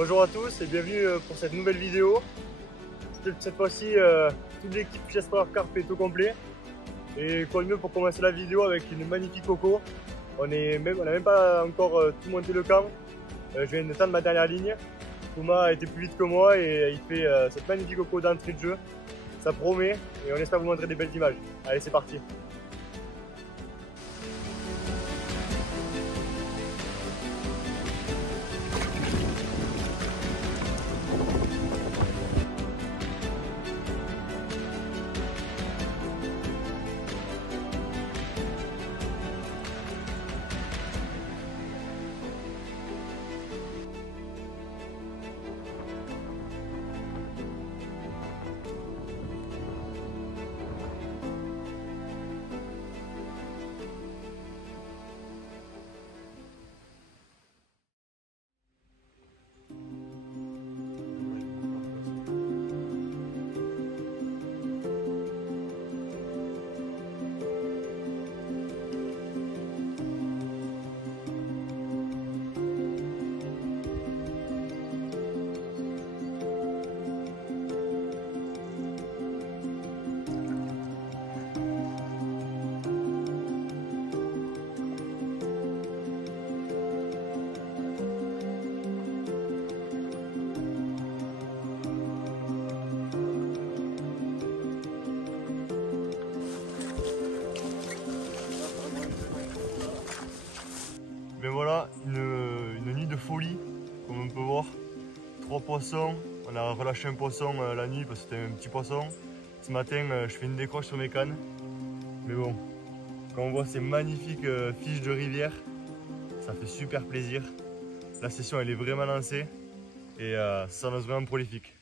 Bonjour à tous et bienvenue pour cette nouvelle vidéo. Cette fois-ci, toute l'équipe Fiches Power Carp est au complet. Et quoi de mieux pour commencer la vidéo avec une magnifique coco. On n'a même pas encore tout monté le camp. Je viens de tendre ma dernière ligne. Thomas a été plus vite que moi et il fait cette magnifique coco d'entrée de jeu. Ça promet et on espère vous montrer des belles images. Allez, c'est parti. Mais voilà, une nuit de folie, comme on peut voir. 3 poissons, on a relâché un poisson la nuit parce que c'était un petit poisson. Ce matin, je fais une décroche sur mes cannes. Mais bon, quand on voit ces magnifiques fiches de rivière, ça fait super plaisir. La session, elle est vraiment lancée et ça s'annonce vraiment prolifique.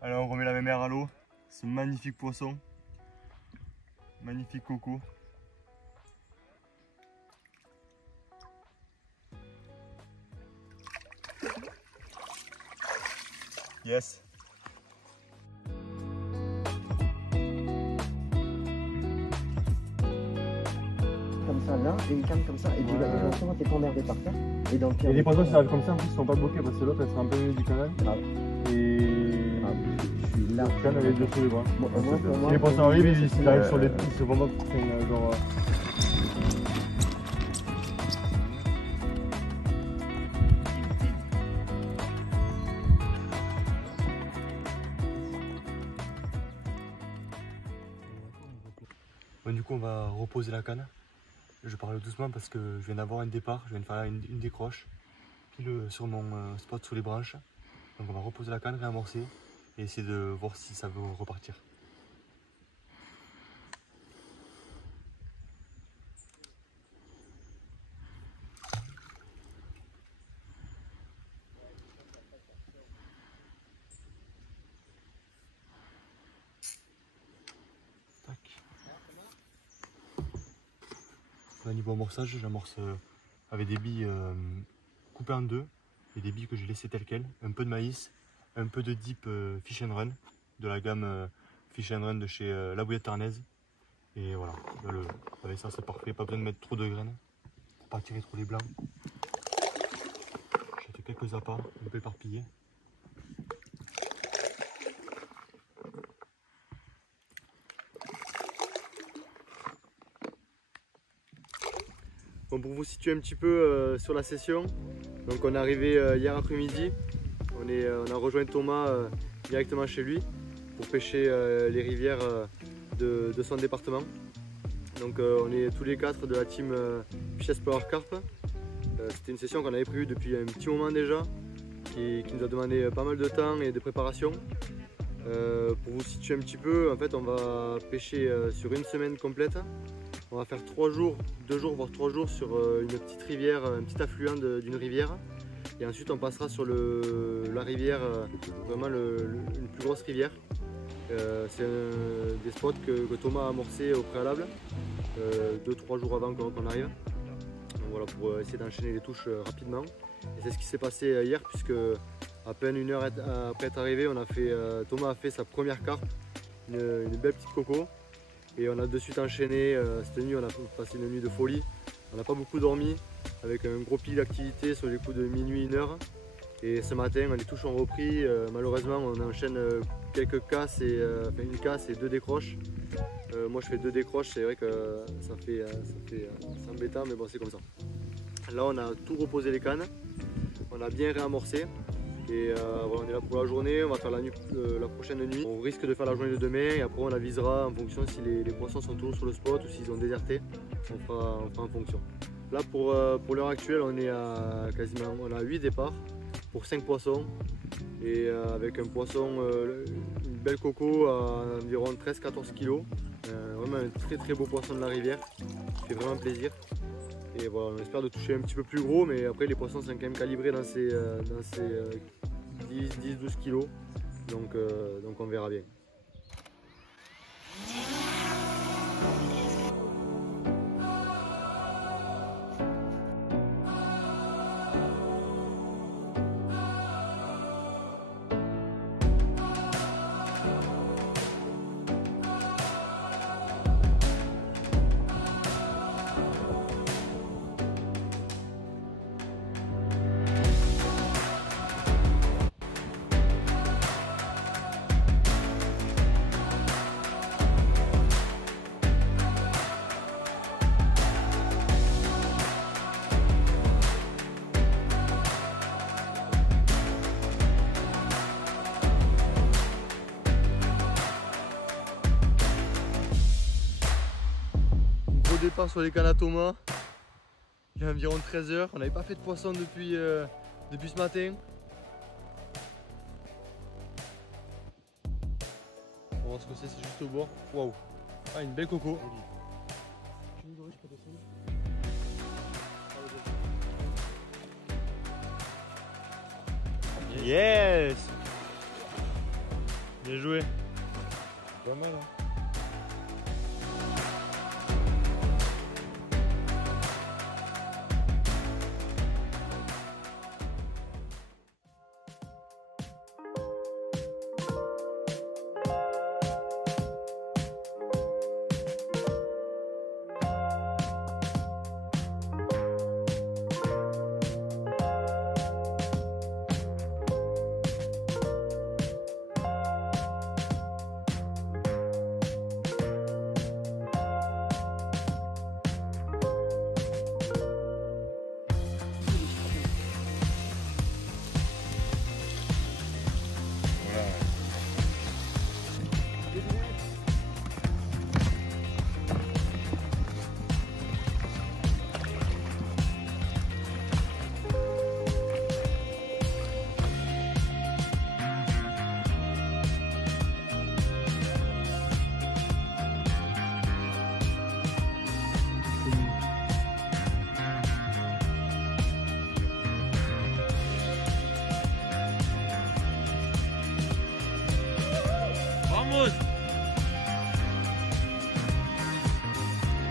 Alors on remet la mémère à l'eau, ce magnifique poisson, magnifique coco. Yes. Comme ça là, et une canne comme ça, et tu vas directement t'es emmerdé par terre. Et donc et les poissons qui arrivent comme ça en plus ils sont pas bloqués parce que l'autre elle sera un peu milieu du canal. Et je suis là. le canal est dessus les bras. Moi, si les poissons arrivent, ils arrivent sur les petits, c'est vraiment genre. Bon, du coup on va reposer la canne. Je parle doucement parce que je viens d'avoir un départ, je viens de faire une décroche pile sur mon spot sous les branches. Donc on va reposer la canne, réamorcer et essayer de voir si ça veut repartir. Là, niveau amorçage, j'amorce avec des billes coupées en deux et des billes que j'ai laissées telles quelles, un peu de maïs, un peu de dip Fish and Run, de la gamme Fish and Run de chez La Bouillette Tarnaise. Et voilà, avec ça c'est parfait, pas besoin de mettre trop de graines pour pas tirer trop les blancs. J'ai fait quelques appâts, un peu éparpillés. Bon, pour vous situer un petit peu sur la session, donc on est arrivé hier après-midi, on a rejoint Thomas directement chez lui pour pêcher les rivières de son département. Donc on est tous les 4 de la team Fiches Power Carp. C'était une session qu'on avait prévue depuis un petit moment déjà, qui nous a demandé pas mal de temps et de préparation. Pour vous situer un petit peu, en fait on va pêcher sur une semaine complète. On va faire 3 jours, 2 jours voire 3 jours sur une petite rivière, un petit affluent d'une rivière. Et ensuite on passera sur la rivière, vraiment une plus grosse rivière. C'est des spots que Thomas a amorcé au préalable, 2-3 jours avant qu'on arrive. Donc voilà, pour essayer d'enchaîner les touches rapidement. Et c'est ce qui s'est passé hier, puisque À peine 1 heure après être arrivé, Thomas a fait sa première carpe, une belle petite coco. Et on a de suite enchaîné. Cette nuit, on a passé une nuit de folie. On n'a pas beaucoup dormi, avec un gros pic d'activité sur les coups de minuit, 1 heure. Et ce matin, les touches ont repris. Malheureusement, on enchaîne quelques casses, une casse et 2 décroches. Moi, je fais 2 décroches, c'est vrai que c'est embêtant, mais bon, c'est comme ça. Là, on a tout reposé les cannes, on a bien réamorcé. Et voilà, on est là pour la journée, on va faire la prochaine nuit. On risque de faire la journée de demain et après on avisera en fonction si les poissons sont toujours sur le spot ou s'ils ont déserté. On fera en fonction. Là pour l'heure actuelle, on est à on a 8 départs pour 5 poissons. Et avec un poisson, une belle coco à environ 13-14 kg. Vraiment un très beau poisson de la rivière qui fait vraiment plaisir. Et voilà, on espère de toucher un petit peu plus gros, mais après les poissons sont quand même calibrés dans ces 10-12 kg, donc on verra bien. Départ sur les cannes à Thomas, il est environ 13 h, on n'avait pas fait de poisson depuis ce matin. On va voir ce que c'est juste au bord. Waouh! Ah, une belle coco. Yes! Bien joué. Pas mal, hein.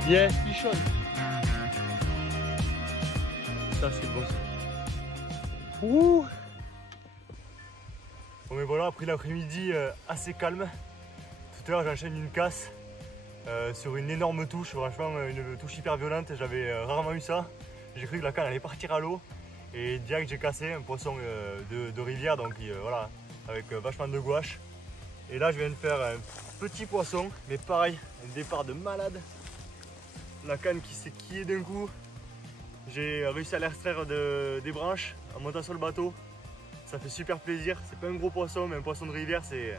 Yes, pichonne. Ça c'est bon ça. Ouh. Bon mais voilà, après l'après-midi assez calme. Tout à l'heure j'enchaîne une casse sur une énorme touche, franchement une touche hyper violente, j'avais rarement eu ça. J'ai cru que la canne allait partir à l'eau et direct j'ai cassé un poisson de rivière, donc voilà, avec vachement de gouache. Et là je viens de faire un petit poisson, mais pareil, un départ de malade. La canne qui s'est quillée d'un coup. J'ai réussi à l'extraire des branches en montant sur le bateau. Ça fait super plaisir. C'est pas un gros poisson, mais un poisson de rivière, c'est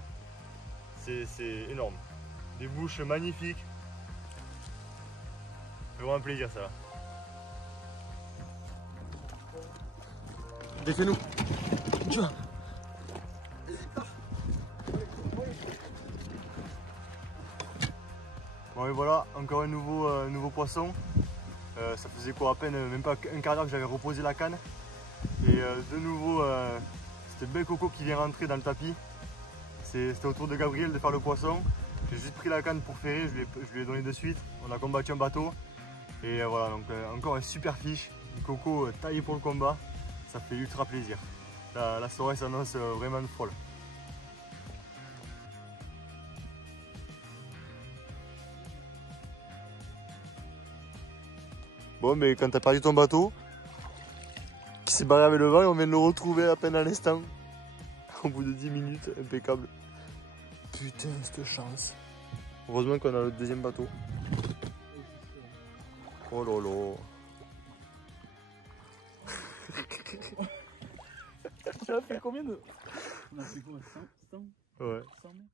énorme. Des bouches magnifiques. C'est vraiment un plaisir ça. Défais-nous. Bon et voilà, encore un nouveau poisson. Ça faisait quoi, à peine, même pas un quart d'heure que j'avais reposé la canne. Et de nouveau, cette belle coco qui vient rentrer dans le tapis. C'était au tour de Gabriel de faire le poisson. J'ai juste pris la canne pour ferrer, je lui ai donné de suite. On a combattu un bateau. Et voilà, donc encore un super fiche. Une coco taillée pour le combat. Ça fait ultra plaisir. la soirée s'annonce vraiment folle. Bon, mais quand t'as perdu ton bateau, qui s'est barré avec le vent et on vient de le retrouver à peine à l'instant. Au bout de 10 minutes, impeccable. Putain, cette chance. Heureusement qu'on a le deuxième bateau. Oh lolo. On a fait combien de... On a fait quoi, 100 Ouais. 100 mètres.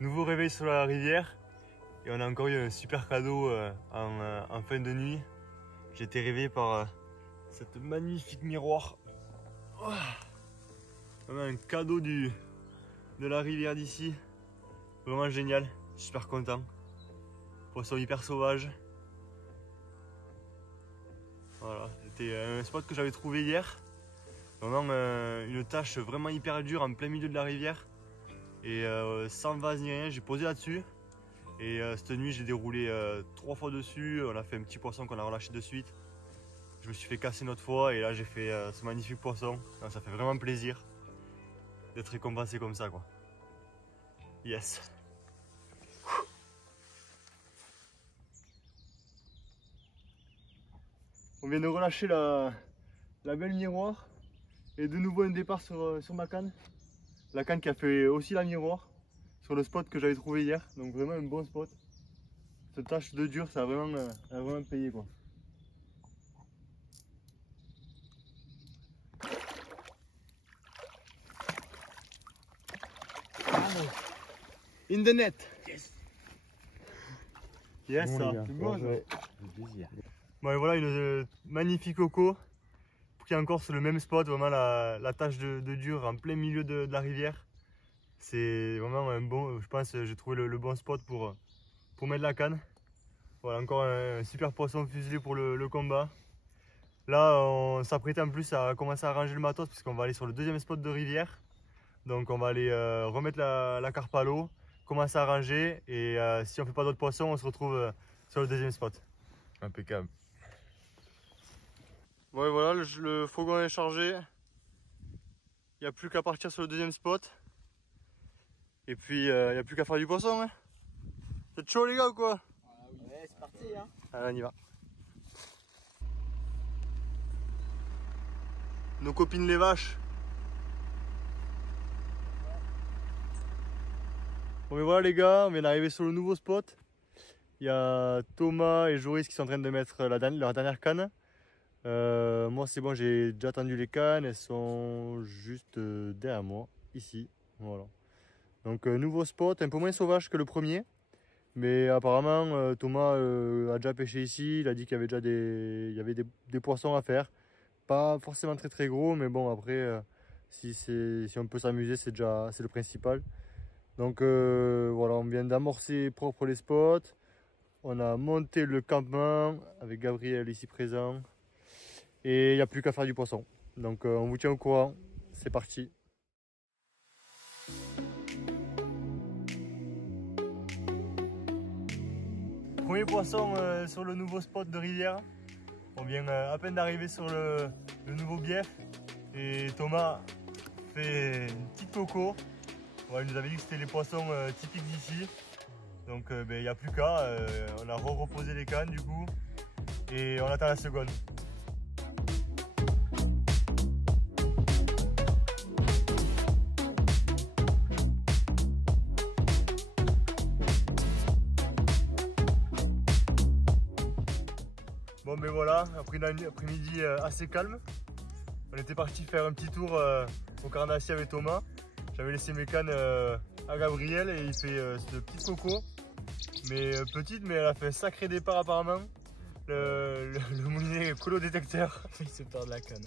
Nouveau réveil sur la rivière et on a encore eu un super cadeau en fin de nuit. J'ai été réveillé par cette magnifique miroir. Oh, vraiment un cadeau de la rivière d'ici. Vraiment génial, super content. Poisson hyper sauvage. Voilà, c'était un spot que j'avais trouvé hier. Vraiment une tâche vraiment hyper dure en plein milieu de la rivière. Et sans vase ni rien, j'ai posé là-dessus. Et cette nuit, j'ai déroulé 3 fois dessus. On a fait un petit poisson qu'on a relâché de suite. Je me suis fait casser une autre fois et là j'ai fait ce magnifique poisson. Donc, ça fait vraiment plaisir d'être récompensé comme ça, quoi. Yes. On vient de relâcher la belle miroir et de nouveau un départ sur ma canne. La canne qui a fait aussi la miroir sur le spot que j'avais trouvé hier. Donc vraiment un bon spot. Cette tâche de dur, ça a vraiment payé, quoi. In the net. Yes. Yes, ça. C'est bon, ça. Bon, et voilà une magnifique coco qui est encore sur le même spot, vraiment la tâche de dur en plein milieu de la rivière. C'est vraiment un bon, je pense j'ai trouvé le bon spot pour mettre la canne. Voilà, encore un super poisson fuselé pour le combat. Là on s'apprêtait en plus à commencer à ranger le matos puisqu'on va aller sur le deuxième spot de rivière. Donc on va aller remettre la carpe à l'eau, commencer à ranger et si on ne fait pas d'autres poissons, on se retrouve sur le deuxième spot. Impeccable. Bon et voilà, le fourgon est chargé. Il n'y a plus qu'à partir sur le deuxième spot. Et puis il n'y a plus qu'à faire du poisson. Hein. C'est chaud les gars ou quoi? Ouais, c'est parti hein. Allez, on y va. Nos copines les vaches. Bon mais voilà les gars, on vient d'arriver sur le nouveau spot. Il y a Thomas et Joris qui sont en train de mettre leur dernière canne. Moi c'est bon, j'ai déjà tendu les cannes, elles sont juste derrière moi, ici. Voilà. Donc nouveau spot, un peu moins sauvage que le premier. Mais apparemment Thomas a déjà pêché ici, il a dit qu'il y avait déjà des poissons à faire. Pas forcément très gros, mais bon après si on peut s'amuser c'est le principal. Donc voilà, on vient d'amorcer propre les spots. On a monté le campement avec Gabriel ici présent. Et il n'y a plus qu'à faire du poisson. Donc on vous tient au courant. C'est parti. Premier poisson sur le nouveau spot de rivière. On vient à peine d'arriver sur le nouveau bief. Et Thomas fait une petite coco. Ouais, il nous avait dit que c'était les poissons typiques d'ici. Donc il n'y a plus qu'à. On a reposé les cannes du coup. Et on attend la seconde. Bon ben voilà, après une après-midi assez calme. On était parti faire un petit tour au Carnassier avec Thomas. J'avais laissé mes cannes à Gabriel et il fait de petites coco. Mais petite, mais elle a fait un sacré départ apparemment. Le moulinet colodétecteur. Il se perd de la canne.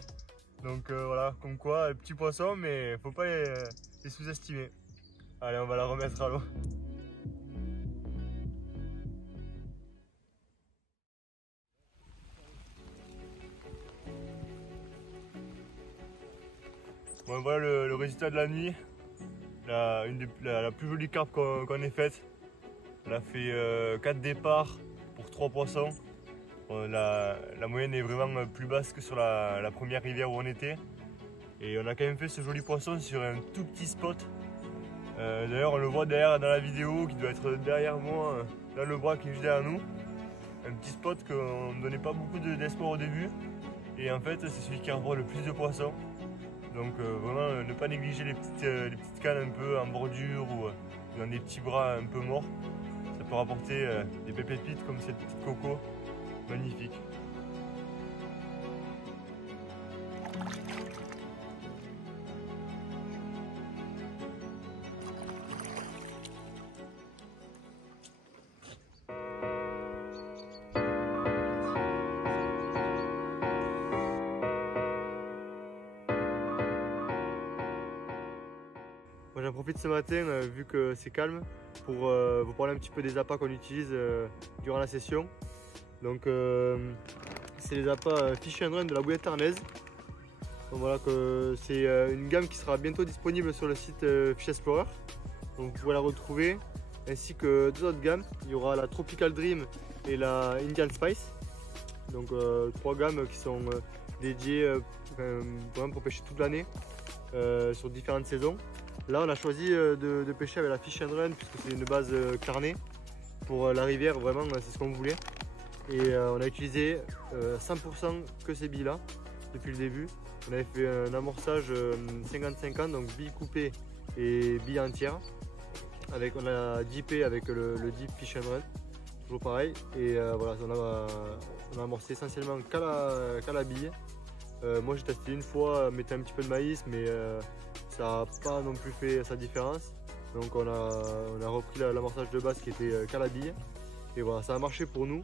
Donc voilà, comme quoi, petit poisson, mais faut pas les sous-estimer. Allez, on va la remettre à l'eau. Bon, voilà le résultat de la nuit. La plus jolie carpe qu'on ait faite. Elle a fait 4 départs pour 3 poissons. Bon, la moyenne est vraiment plus basse que sur la première rivière où on était. Et on a quand même fait ce joli poisson sur un tout petit spot. D'ailleurs on le voit derrière dans la vidéo qui doit être derrière moi, dans le bras qui est juste derrière nous. Un petit spot qu'on ne donnait pas beaucoup d'espoir au début. Et en fait c'est celui qui rapporte le plus de poissons. Donc vraiment ne pas négliger les petites cannes un peu en bordure ou dans des petits bras un peu morts. Ça peut rapporter des pépites comme cette petite coco. Magnifique. Moi j'en profite ce matin, vu que c'est calme, pour vous parler un petit peu des appâts qu'on utilise durant la session. Donc c'est les appâts Fish and Run de la bouillette arnaise. Donc voilà, que c'est une gamme qui sera bientôt disponible sur le site Fish Explorer. Donc vous pourrez la retrouver, ainsi que deux autres gammes. Il y aura la Tropical Dream et la Indian Spice. Donc 3 gammes qui sont dédiées vraiment pour pêcher toute l'année sur différentes saisons. Là on a choisi de pêcher avec la Fish and Run puisque c'est une base carnée. Pour la rivière, vraiment c'est ce qu'on voulait. Et on a utilisé 100% que ces billes là depuis le début. On avait fait un amorçage 50-50, donc billes coupées et billes entières. On a dippé avec le dip Fish and Run, toujours pareil. Et voilà, on a amorcé essentiellement qu'à la bille. Moi j'ai testé une fois, mettre un petit peu de maïs, mais ça n'a pas non plus fait sa différence. Donc on a repris l'amorçage de base qui était qu'à la bille. Et voilà, ça a marché pour nous.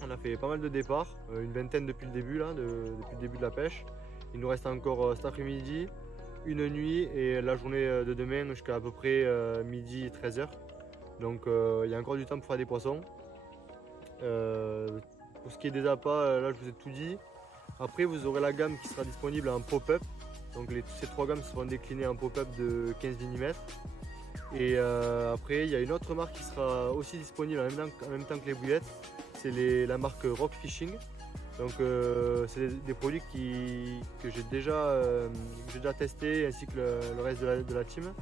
On a fait pas mal de départs, une vingtaine depuis le début, depuis le début de la pêche. Il nous reste encore cet après-midi, une nuit et la journée de demain jusqu'à à peu près midi 13h. Donc il y a encore du temps pour faire des poissons. Pour ce qui est des appâts, là je vous ai tout dit. Après vous aurez la gamme qui sera disponible en pop-up. Donc ces 3 gammes seront déclinées en pop-up de 15 mm. Et après il y a une autre marque qui sera aussi disponible en même temps que les bouillettes. C'est la marque Rock Fishing. Donc c'est des produits que j'ai déjà testé ainsi que le reste de la team.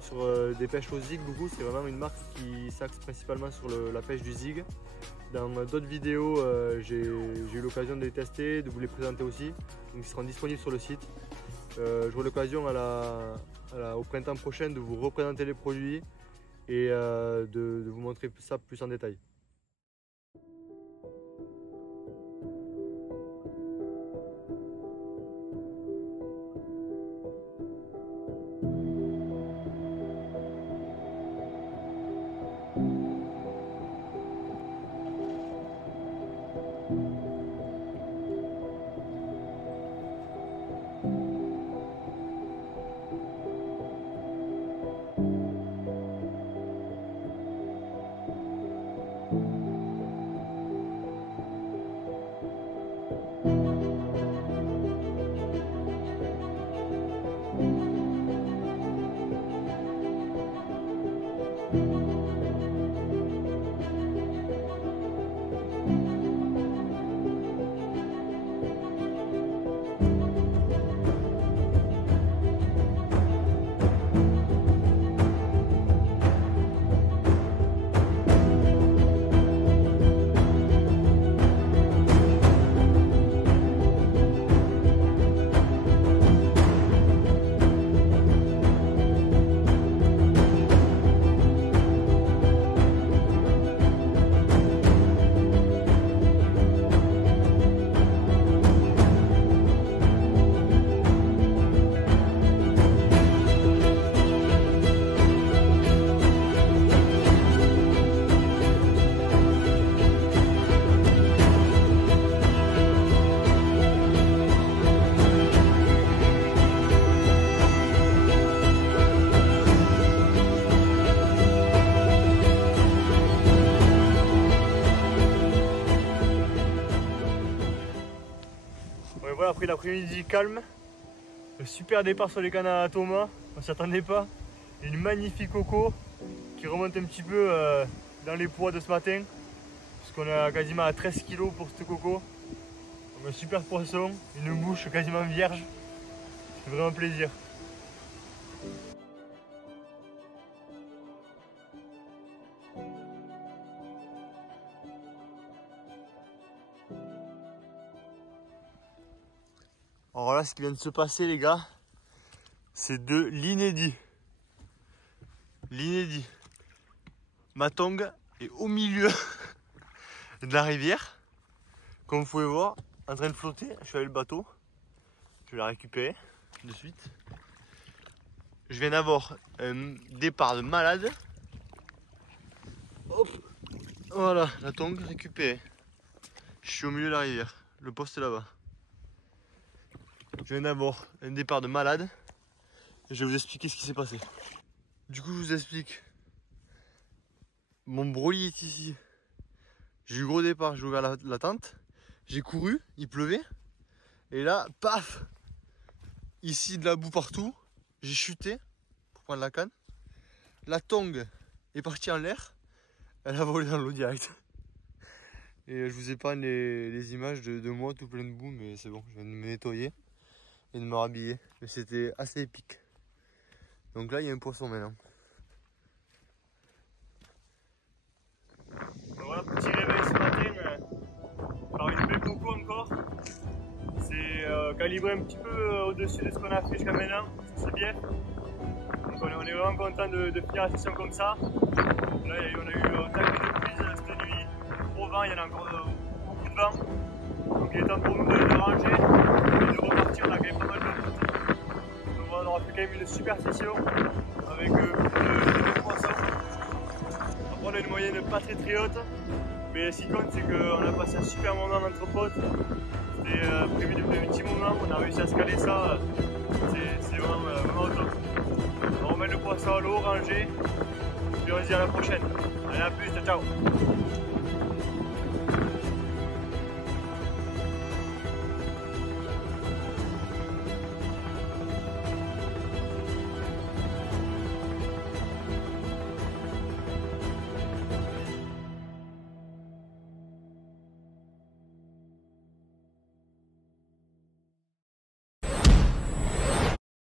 Sur des pêches au zig beaucoup, c'est vraiment une marque qui s'axe principalement sur la pêche du zig. Dans d'autres vidéos, j'ai eu l'occasion de les tester, de vous les présenter aussi. Donc ils seront disponibles sur le site. J'aurai l'occasion au printemps prochain de vous représenter les produits et de vous montrer ça plus en détail. Voilà, après l'après-midi calme, le super départ sur les cannes à Thomas, on s'y attendait pas. Une magnifique coco qui remonte un petit peu dans les poids de ce matin, puisqu'on est quasiment à 13 kg pour ce coco. Donc un super poisson, une bouche quasiment vierge, c'est vraiment plaisir. Alors là, ce qui vient de se passer, les gars, c'est de l'inédit. L'inédit. Ma tongue est au milieu de la rivière, comme vous pouvez voir, en train de flotter. Je suis avec le bateau, je vais la récupérer de suite. Je viens d'avoir un départ de malade. Hop, voilà, la tongue récupérée. Je suis au milieu de la rivière, le poste est là-bas. Je viens d'avoir un départ de malade et je vais vous expliquer ce qui s'est passé. Du coup, je vous explique. Mon brolier est ici. J'ai eu gros départ, j'ai ouvert la tente, j'ai couru, il pleuvait. Et là, paf! Ici, de la boue partout. J'ai chuté pour prendre la canne. La tongue est partie en l'air. Elle a volé dans l'eau direct. Et je vous épargne les images de moi tout plein de boue, mais c'est bon, je viens de me nettoyer et de me rhabiller. Mais c'était assez épique. Donc là, il y a un poisson maintenant. Voilà, petit réveil ce matin par une belle coco encore. C'est calibré un petit peu au-dessus de ce qu'on a fait jusqu'à maintenant. C'est bien. Donc on est vraiment content de finir la session comme ça. Là, on a eu autant de prise cette nuit. Gros vent, il y en a encore beaucoup de vent. Donc il est temps pour nous de ranger et de repartir. On a quand même pas mal de route. Donc voilà, on aura fait quand même une super session avec beaucoup de poissons. Après, on a une moyenne pas très haute, mais ce qui compte, c'est qu'on a passé un super moment entre potes. C'était prévu depuis un petit moment, on a réussi à se caler ça. C'est vraiment top. On remet le poisson à l'eau, ranger, puis on se dit à la prochaine. Allez, à plus, ciao!